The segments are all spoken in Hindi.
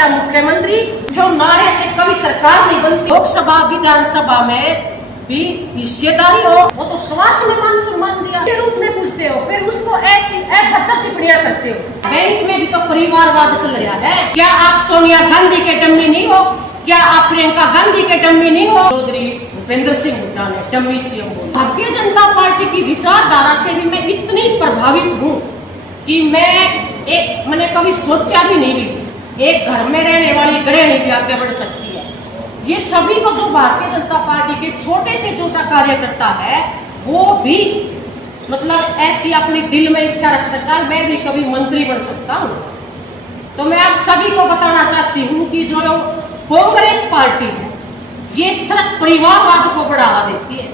बेटा मुख्यमंत्री, जो नारे से कभी सरकार नहीं बनती। लोकसभा विधानसभा में भी हिस्सेदारी हो, वो तो स्वार्थ में मान सम्मान दिया के रूप में पूछते हो, फिर उसको ऐसी अभद्र टिप्पणियां करते हो। बैंक में भी तो परिवारवाद चल रहा है। क्या आप सोनिया गांधी के डम्मी नहीं हो? क्या आप प्रियंका गांधी के डम्मी नहीं हो? चौधरी भूपेंद्र सिंह हुड्डा ने डम्मी सीएम बोला। भारतीय जनता पार्टी की विचारधारा से भी मैं इतनी प्रभावित हूँ कि मैंने कभी सोचा भी नहीं भी एक घर में रहने वाली गृहिणी भी आगे बढ़ सकती है। ये सभी को जो भारतीय जनता पार्टी के छोटे से छोटा कार्यकर्ता है वो भी मतलब ऐसी अपनी दिल में इच्छा रख सकता है, मैं भी कभी मंत्री बन सकता हूँ। तो मैं आप सभी को बताना चाहती हूँ कि जो कांग्रेस पार्टी है ये सिर्फ परिवारवाद को बढ़ावा देती है,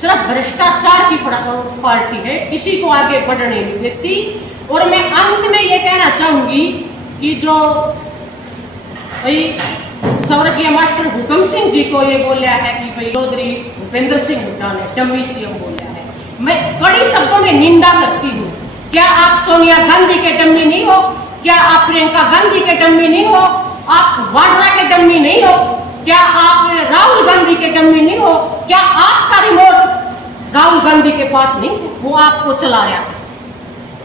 सिर्फ भ्रष्टाचार की पार्टी है, किसी को आगे बढ़ने नहीं देती। और मैं अंत में ये कहना चाहूंगी कि जो स्वर्गीय मास्टर हुकम सिंह जी को ये बोला है कि भाई चौधरी भूपेंद्र सिंह हुड्डा ने डम्मी सीएम बोला है, मैं कड़ी शब्दों में निंदा करती हूँ। क्या आप सोनिया गांधी के डम्मी नहीं हो? क्या आप प्रियंका गांधी के डम्मी नहीं हो? आप वाड्रा के डम्मी नहीं हो? क्या आप राहुल गांधी के डम्मी नहीं हो? क्या आपका रिमोट राहुल गांधी के पास नहीं, वो आपको चला रहा है,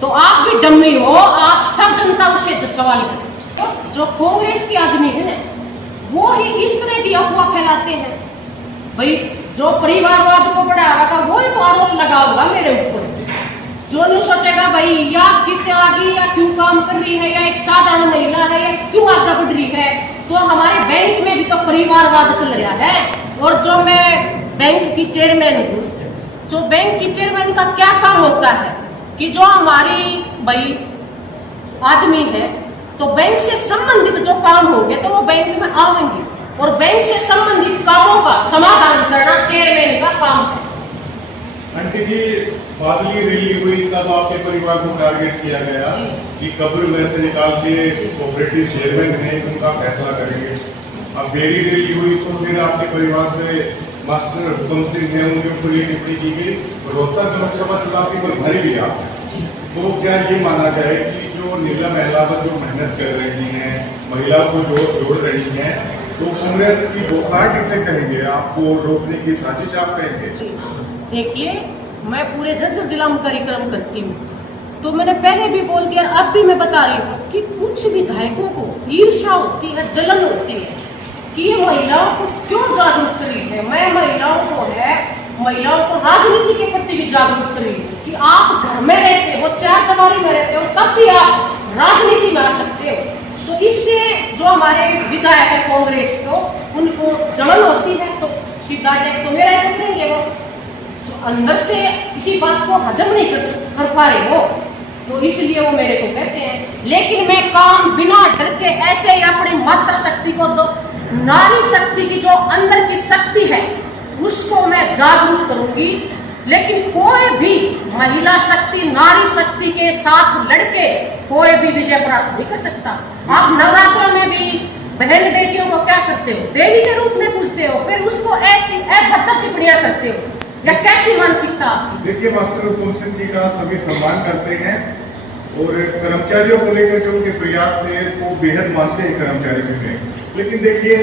तो आप भी डम्मी हो। आप सब जनता उससे सवाल करें। जो कांग्रेस के आदमी है ना वो ही इस तरह की अफवाह फैलाते हैं। भाई जो परिवारवाद को बढ़ाएगा वो ही तो आरोप लगाओगा मेरे ऊपर। जो नहीं सोचेगा भाई या कितने आगे या क्यों काम कर रही है या एक साधारण महिला है या क्यों आगे बढ़ रही है, तो हमारे बैंक में भी तो परिवारवाद चल रहा है। और जो मैं बैंक की चेयरमैन हूँ, तो बैंक की चेयरमैन का क्या काम होता है कि जो हमारी भाई आदमी है तो बैंक से संबंधित जो काम होंगे तो वो बैंक में आएंगे और बैंक से संबंधित कामों का समाधान करना चेयरमैन का काम है। आंटी जी, बादली रैली हुई तब आपके परिवार को टारगेट किया गया कि कब्र में से निकाल के कोऑपरेटिव चेयरमैन ने उनका फैसला करेंगे। अब बेरी रैली हुई तो फिर आपके परिवार से मास्टर हुकम सिंह ने उनके ऊपर ये टिप्पणी की गई। रोहतक लोकसभा चुनाव की पर भरी भी आप, तो क्या ये माना जाए कि जो नीलम अहलावत जो मेहनत कर रही हैं, महिलाओं को जोड़ रही हैं, तो कांग्रेस की पार्टी से कहेंगे आपको रोकने की साजिश आप कहेंगे? देखिए, मैं पूरे झज्जर जिला में कार्यक्रम करती हूँ, तो मैंने पहले भी बोल दिया, अब भी मैं बता रही हूँ कि कुछ विधायकों को ईर्ष्या होती है, जलन होती है कि ये महिलाओं को क्यों जागरूक कर रही है। मैं महिलाओं को राजनीति के प्रति भी जागरूक कर रही हूँ कि आप घर में रहते हो, चार दीवारी में रहते हो, तब भी आप राजनीति में आ सकते हो। तो इससे जो हमारे विधायक है कांग्रेस को, उनको जलन होती है, तो सीधा अटैक तो मेरा ही करेंगे। वो तो अंदर से किसी बात को हजम नहीं कर पा रहे हो, तो इसलिए वो मेरे को कहते हैं। लेकिन मैं काम बिना डर के ऐसे ही अपनी मातृ शक्ति को, तो नारी शक्ति की जो अंदर की शक्ति है उसको मैं जागरूक करूंगी। लेकिन कोई भी महिला शक्ति नारी शक्ति के साथ लड़के कोई भी विजय प्राप्त नहीं कर सकता। आप नवरात्रों में भी बहन बेटियों को क्या करते हो, देवी के रूप में पूजते हो, फिर उसको ऐसी अभद्र टिप्पणियां करते हो, या कैसी मानसिकता? देखिए, मास्टर हुकुम सिंह जी का सभी सम्मान करते हैं और कर्मचारियों को लेकर जो उनके प्रयास थे वो बेहद मानते हैं कर्मचारियों में। लेकिन देखिए,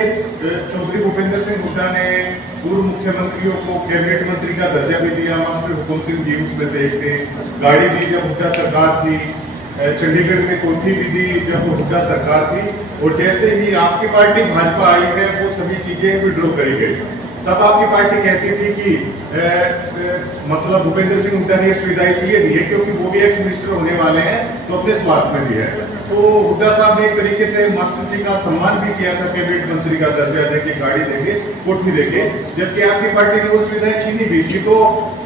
चौधरी भूपेंद्र सिंह हुड्डा ने पूर्व मुख्यमंत्रियों को कैबिनेट मंत्री का दर्जा भी दिया। मास्टर हुकुम सिंह जी उसमें से एक थे। गाड़ी दी जब हुड्डा सरकार थी, चंडीगढ़ में कोठी भी दी जब हुड्डा सरकार थी, और जैसे ही आपकी पार्टी भाजपा आई है वो सभी चीजें विड्रॉ करी गई। तब आपकी पार्टी कहती थी कि मतलब भूपेंद्र सिंह हुड्डा ने सुविधा इसलिए दी है क्योंकि वो भी एक्स मिनिस्टर होने वाले हैं, तो अपने स्वार्थ में भी है। तो हुड्डा साहब ने एक तरीके से मास्टर जी का सम्मान भी किया था, कैबिनेट मंत्री का दर्जा देके, गाड़ी देके, कोठी देके, जबकि आपकी पार्टी ने वो सुविधाएं छीनी भी थी। तो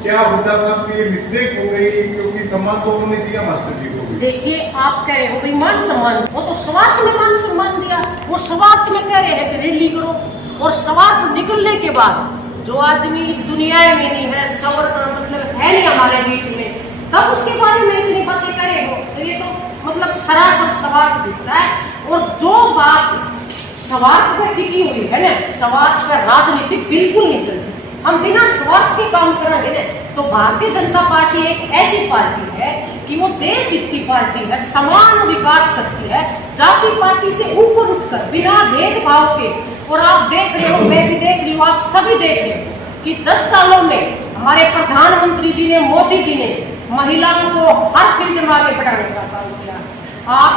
क्या हुड्डा साहब से ये मिस्टेक हो गई, क्योंकि सम्मान तो उन्होंने दिया मास्टर जी को? देखिए, आप कह रहे हो भाई मान सम्मान, वो तो स्वार्थ में मान सम्मान दिया। वो स्वार्थ में कह रहे हैं कि रैली करो, और स्वार्थ निकलने के बाद जो आदमी इस दुनिया में नहीं है, मतलब है नहीं हमारे बीच में, तब उसके बारे में इतनी बातें करे हो, तो ये तो मतलब सरासर स्वार्थ दिखता है। और जो बात स्वार्थ पर टिकी हुई है ना, स्वार्थ पर राजनीति बिल्कुल नहीं चलती। हम बिना स्वार्थ के काम करेंगे ना, तो भारतीय जनता पार्टी एक ऐसी पार्टी है कि वो देश हित की पार्टी है, समान विकास करती है, जाति पार्टी से ऊपर उठकर साथियों, आप सभी देख रहे हैं कि 10 सालों में हमारे प्रधानमंत्री जी ने, मोदी जी ने महिलाओं को हर फील्ड में आगे बढ़ाने का काम किया। आप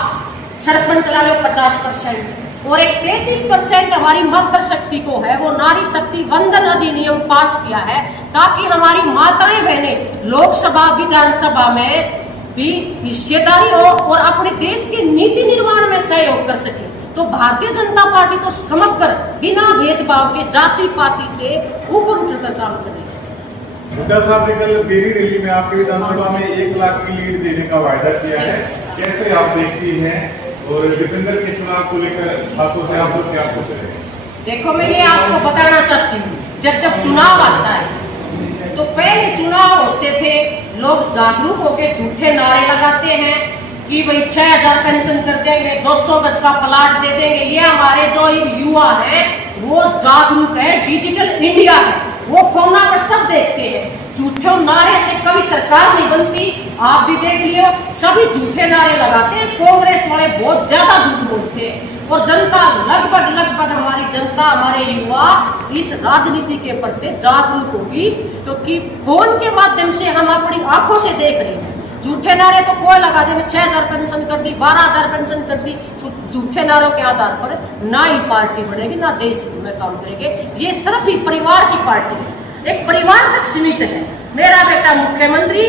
सड़क पर चला लो 50% और एक 33% हमारी मातृ शक्ति को है, वो नारी शक्ति वंदन अधिनियम पास किया है ताकि हमारी माताएं बहनें लोकसभा विधानसभा में भी हिस्सेदारी हो और अपने देश के नीति निर्माण में सहयोग कर सके। तो भारतीय जनता पार्टी तो समग्र बिना भेदभाव के जाति पाति से ऊपर उठकर काम कर रही है। हुड्डा साहब ने कल बेरी रैली में आपकी विधानसभा में 1 लाख की लीड देने का वायदा किया है, कैसे आप देखती हैं? और दीपेंद्र के चुनाव को लेकर बातों से आप लोग क्या सोच रहे हैं? देखो, मैं ये आपको बताना चाहती हूँ, जब चुनाव आता है तो पहले चुनाव होते थे, लोग जागरूक होकर झूठे नारे लगाते हैं कि भाई 6000 पेंशन कर देंगे, 200 गज का प्लाट दे देंगे। ये हमारे जो युवा हैं वो जागरूक है, डिजिटल इंडिया है, वो कोरोना पर सब देखते हैं। झूठे नारे से कभी सरकार नहीं बनती, आप भी देख लियो, सभी झूठे नारे लगाते हैं। कांग्रेस वाले बहुत ज्यादा झूठ बोलते हैं और जनता लगभग हमारी जनता, हमारे युवा इस राजनीति के प्रति जागरूक होगी, क्योंकि फोन के माध्यम से हम अपनी आंखों से देख रहे हैं। झूठे नारे तो कोई लगा देंगे, 6000 पेंशन कर दी, 12000 पेंशन कर दी, झूठे नारों के आधार पर ना ही पार्टी बनेगी ना देश में काम करेंगे। ये सिर्फ ही परिवार की पार्टी है, एक परिवार तक सीमित है। मेरा बेटा मुख्यमंत्री